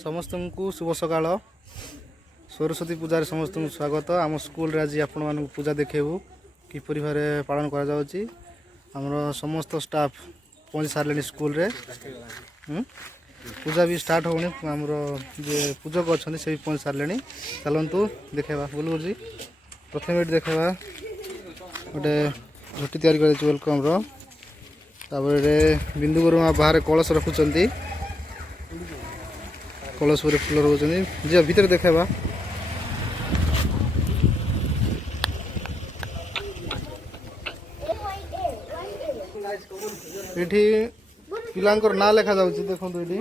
समस्त को शुभ सकाळ सरस्वती पूजा समस्त स्वागत आम स्कूल आज आपण मान पूजा देखेबू किपर भाव पालन कर समस्त स्टाफ पहुँच सारे स्कूल रे पूजा भी स्टार्ट होनी आमर जे पूजक अच्छा से भी पहुँच सारे चलतु देखा बोलू जी प्रथम ये देखा गोटे झुटी तैयारी कर वेलकम रोपर बिंदु गुरुमा बाहर कलश रखुंट कलश पर फुल रोच जी भितर देखा ये पिलांकर ना लेखा जाऊँगी देखो ये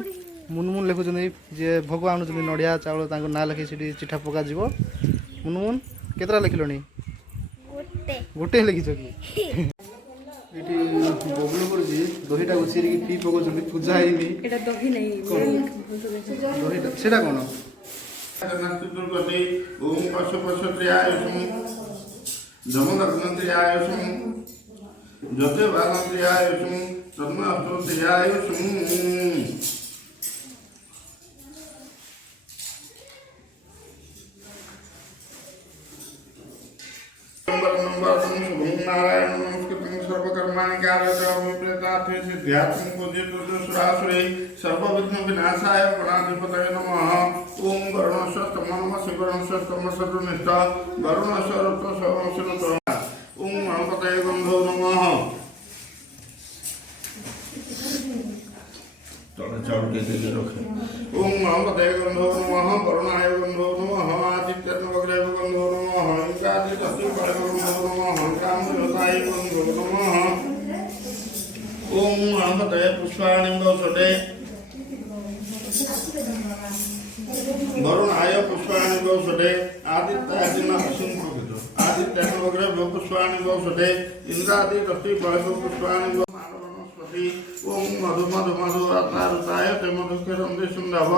मुनमुन लिखुं जी भोग आणुच्च नड़िया चाउल ना लिखी से चिठा पका मुनमुन केतरा लिखिल गोटे लिखिच कि बबलू कर दहीटा सीरी पी पकाउछन पूजा हैनी एटा दही नहीं दहीटा सेटा कोन ओम पशुपशुत्रियायुषं जमदग्नत्रियायुषं जतेवागन्त्रियायुषं तन्मास्तुत्रियायुषं नारायण नमस्कृतं सर्वकर्माणि कारयते सिद्ध्यार्थं पूज्यते सर्वविघ्न विनाशाय गणाधिपतये नमः। ओम वरुणस्वस्तम नमः शिवरुणस्वस्तम सर्वनिष्ठ वरुणस्वरूप ओम गणपतये गन्धो नमः। ओम गणपतये गन्धो नमः वरुणाय गन्धो नमः आदित्यवग्रह गन्धो नमः ओम गणपतये पुष्पाणि गौसटे वरुणाय पुष्पाणि गौसटे आदित्याय पुष्पाणि गौसटे इंद्रादि पुष्पाणि ओम मधु मधु मधु रत्नारुताय ते मधुकरंदे सुंदव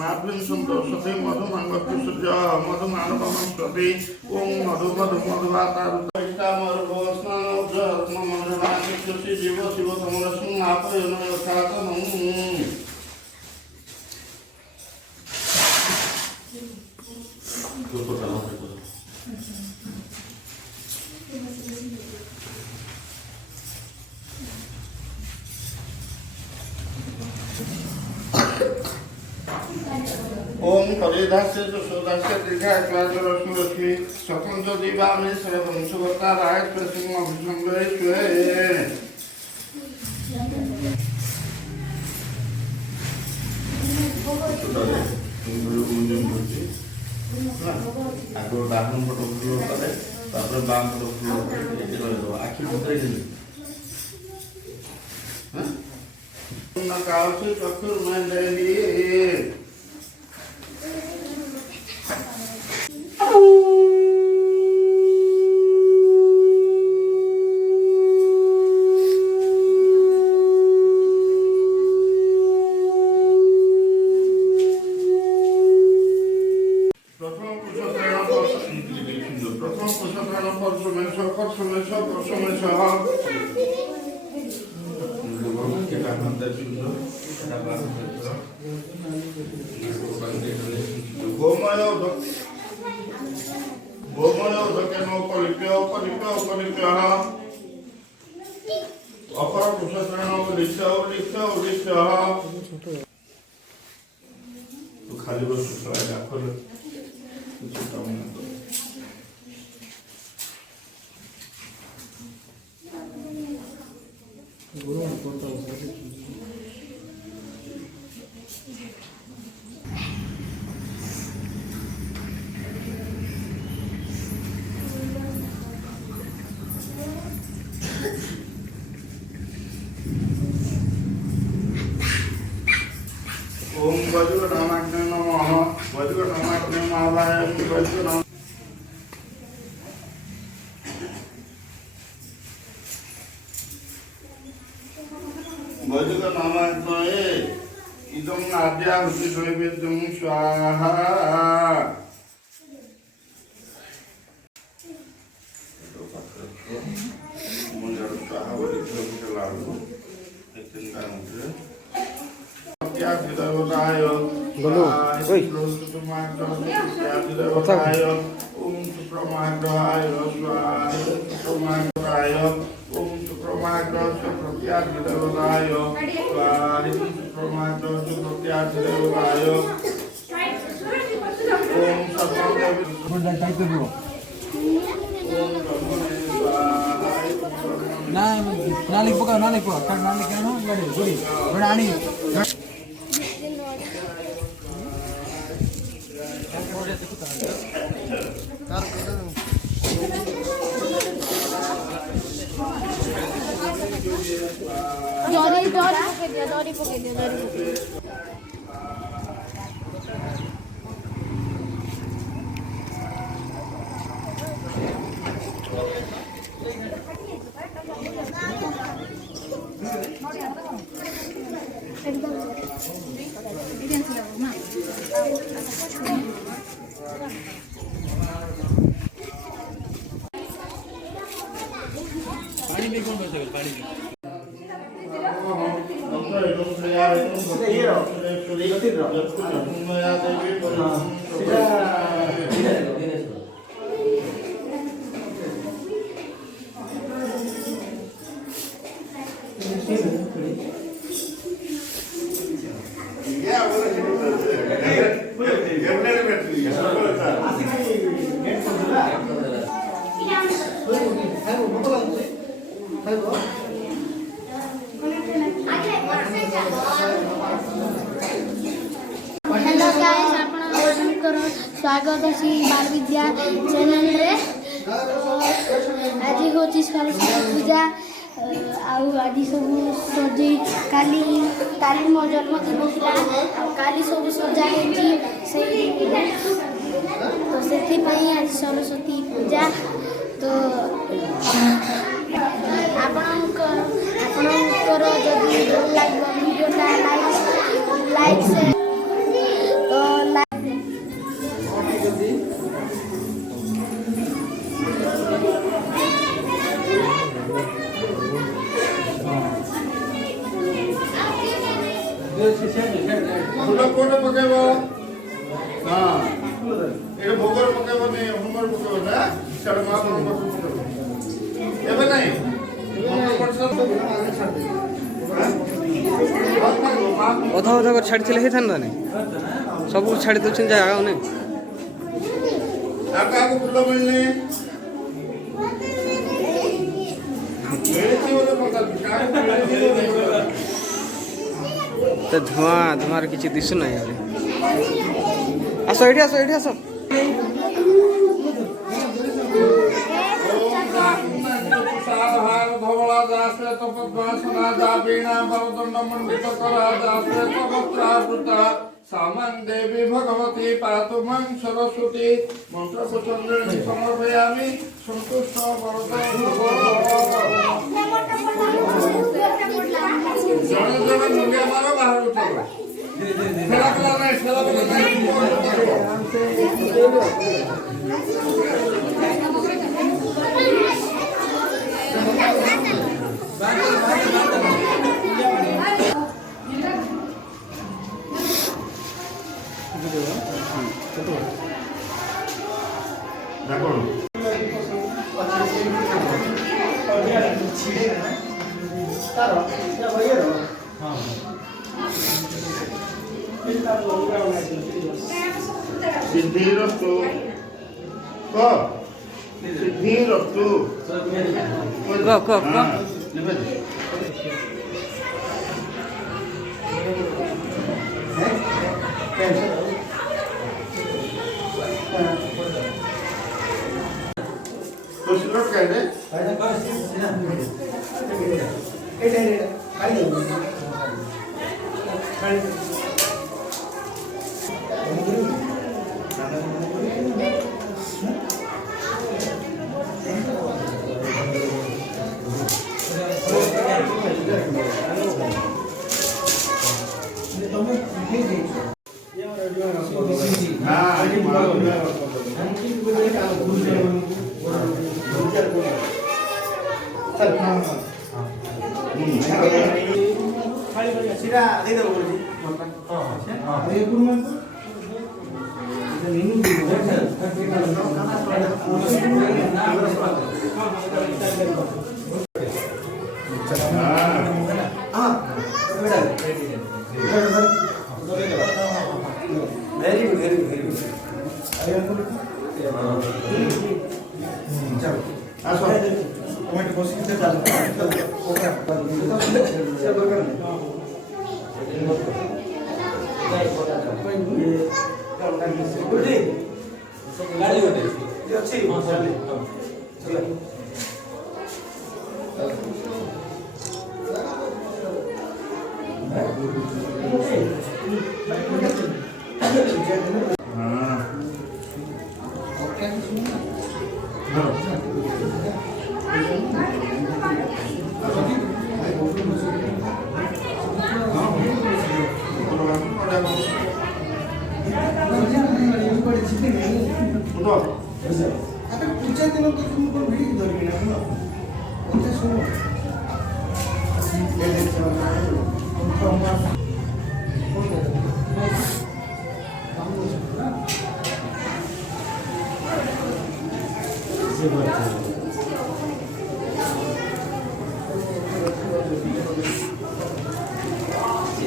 नाभ्यं संतोषते मधु मंगलति सूर्य मधु मानव वनस्पति ओम मधु मधु मधु रत्नारुताय तामर भवस्नान रत्न मंडलानि सुषि जीव शिव तमरस्म आपयन यथातम ओम कलिदास्य सुदास्य दीर्घाय क्लाजरश्मि स्वपंच दीवानि सर्वंशवता राय प्रसिंह अभिसंगरे स्वे आगो डाहन पट फुल करे तापर बाम पट फुल एटे कर आखि भीतर गेली हां ना काल से चक्कर मंडली खाली बस ओम वज्र नामाग्ने नमः वज्र नामाग्ने महावाय वज्र नाम वज्र नामाग्ने इदं आद्याहुति नैवेद्यं स्वाहा मुंजर स्वाहा बोली तो लाडू एक दिन का मुझे क्या विदवताय গলু ওই কথা ওম সুপ্রমাগ্রহায় সুপ্রমাগ্রহায় ওম সুপ্রমাগ্রহ সুপ্রত্যাদিদেবতায় সুপ্রমাগ্রহ সুপ্রত্যাদিদেবতায় ওম সর্বদেবী দায়িত্ব দিব না না লিখবো না লিখবো না লিখে আনো গাড়ি গুড়ি ওটা আনি Dori poke dia. Hello guys आपनकर स्वागत अछि बाल विद्या चैनल रे आज होची सरस्वती पूजा आउ आज सब सजे काली काली मो जन्मदिन थिला काली सब सजा हेची से तो सेथि पई आज सरस्वती पूजा तो आपनकर जदी लाइक वीडियोटा लाइक से तो कोन पकेबो हां एटा भोगर पकेबो नै हमर पकेबो ना छड़ मा पकेबो एबे नै ଅଧା ଅଧା କରି ଛାଡ଼ିଥିଲେ ହେଇଥାନ୍ତା ନାଇଁ ସବୁ ଛାଡ଼ି ଦେଉଛନ୍ତି ଜାଗା ନାଇଁ କାହାକୁ ଫୁଲ ମିଳିଲେ ତ ଧୂଆଁରେ କିଛି ଦିଶୁ ନାହିଁ ଏବେ ଆସ ଏଇଠି ଆସ धवला दासे तपद्वासना जाबीणा भवदंड मंडित करा दासे तपत्रावृता सामं देवी भगवती पातु मं सरस्वती मंत्र पुचंद्रेण समर्पयामि संतुष्ट वरद जण जण मुंडिया मारो बाहर उठो खेला नहीं सिद्धिरस्तु को सिद्धिरस्तु को कुछ लोग कह रहे सीधा दे दो बोल जी। वेरी गुड वेरी गुड আসো टमाटो बस कितने डाल गाड़ी होते ये अच्छी चले चले पूछा दिन तो तुमको वीडियो धरबी ना पूछा सुनो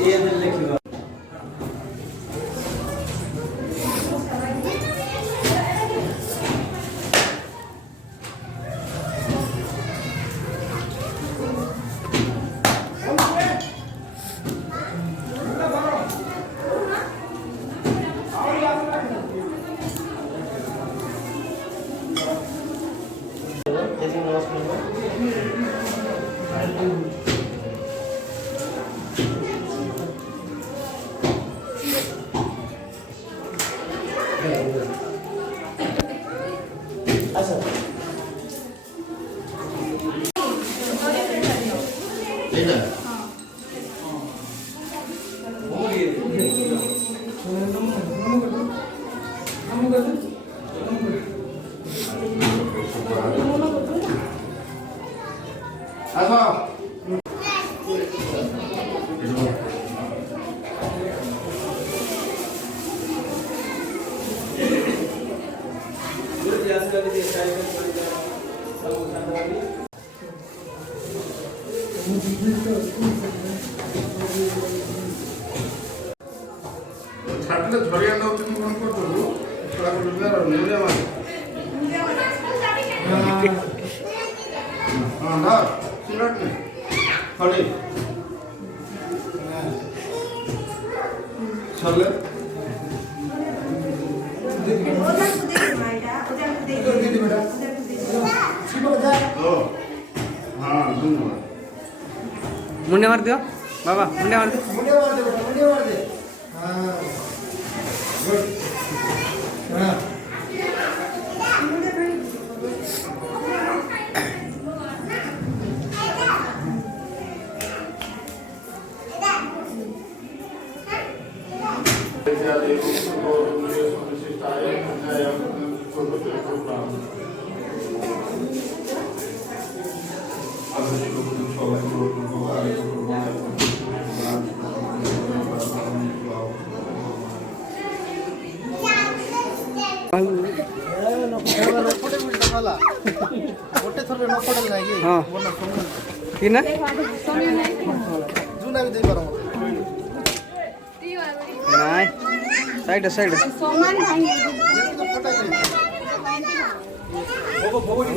ये लिखिए ছাড়লে ঝরিয়া নাও তুমি মন করছো খেলা করবে আর মুড়ে আমার হ্যাঁ না সিগারেট নেই খালি ছাড়লে हाँ धन्यवाद मुंडे मार दियो बाबा मुंडे मार दियो मुंडे मार दे बेटा मुंडे मार दे हां गुड हां ଗୋଟେ ଥରରେ ନ ପଡେଲ ନାହିଁ କି ହଁ କି ନା ଜୁନା ବି ଦେଇ ପାର ନାଇଁ ସାଇଡ ସାଇଡ ସମାନ ଭାଙ୍ଗି ତ ଫଟା ଯାଇ ବୋବ ବୋବ ନି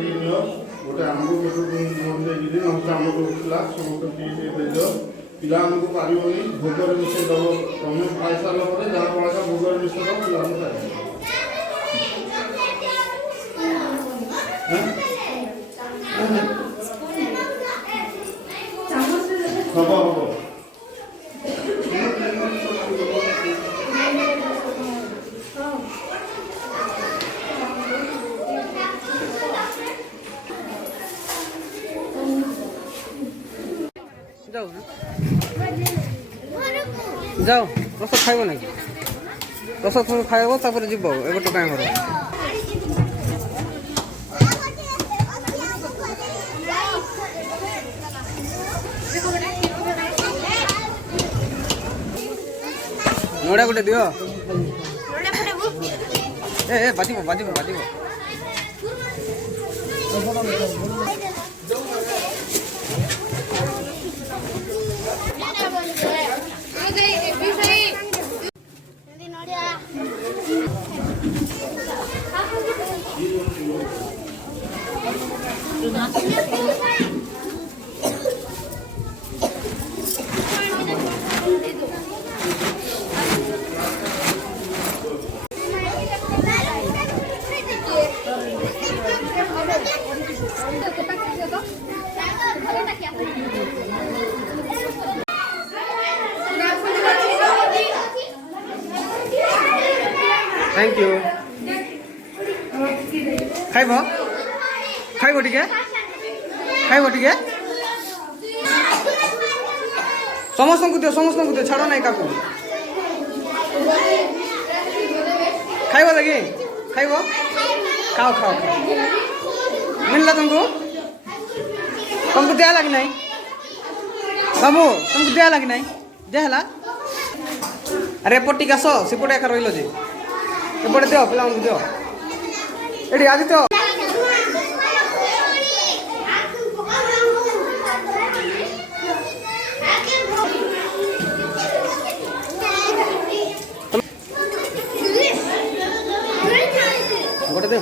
ନିଅ ଗୋଟେ ଆମ୍ବ ଗୋଟେ ଦେଇକିରି ନହେଲେ ଆମ୍ବ କରୁଥିଲା ସମସ୍ତେ ଦେଇଦିଅ ପିଲାମାନଙ୍କୁ ପାରିବନି ଭୋଗରେ ମିଶେଇ ଦେବ ତମେ ଖାଇସାରିଲା ପରେ ଯାହା ବଳକା ଭୋଗରେ ମିଶେଇ ଦେବ ପିଲାମାନଙ୍କୁ ଖାଇବ ହବ ହବ যাও যাও প্রসাদ খাইব নাকি প্রসাদ তুমি খাইব তারপরে যাব এবার তো কাই ঘর নোড়া গোটে দিও এ বাজিব বাজিব বাজিব थैंक यू खाइब खाइब टिके खाइब टिके समस्त को दियो छाड़ ना का खाइब लगी खाइब खाओ खाओ मिलला तुमको दिया लगी नहीं बाबू तुमको दिया लगी नहीं दिया अरे एपट टिके आस सेपटे एका रही जे एपटे दियो पिला दियो एटी आदित्य गोटे दे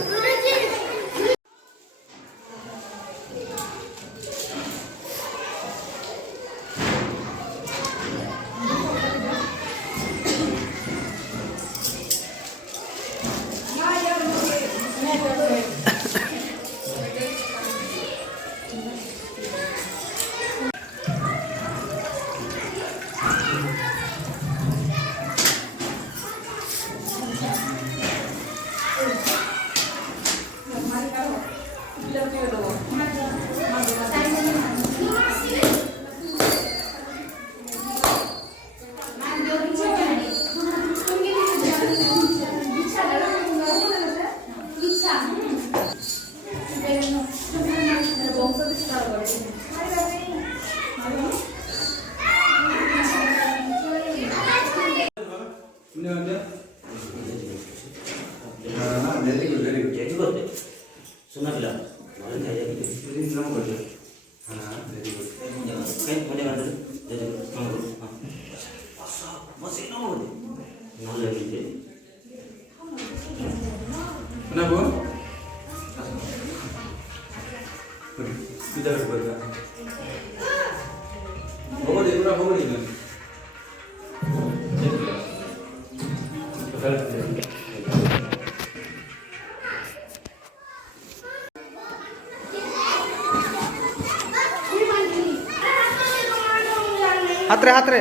सुना पिला हाथ रे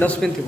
डस्टबिन थी